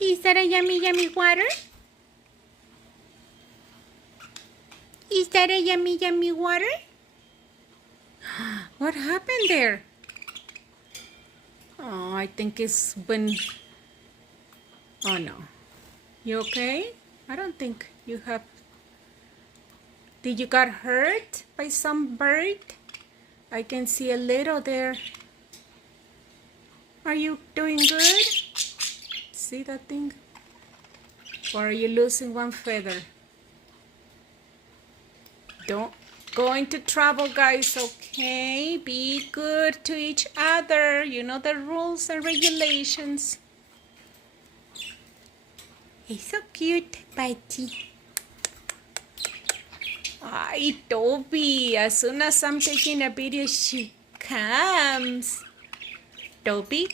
Is that a yummy, yummy water? Is that a yummy, yummy water? What happened there? Oh, I think it's when... Oh, no. You okay? I don't think you have... Did you got hurt by some bird? I can see a little there. Are you doing good? See that thing? Or are you losing one feather? Don't go into trouble, guys, okay? Be good to each other. You know the rules and regulations. He's so cute, Patty. Ay, Toby, as soon as I'm taking a video, she comes. Toby,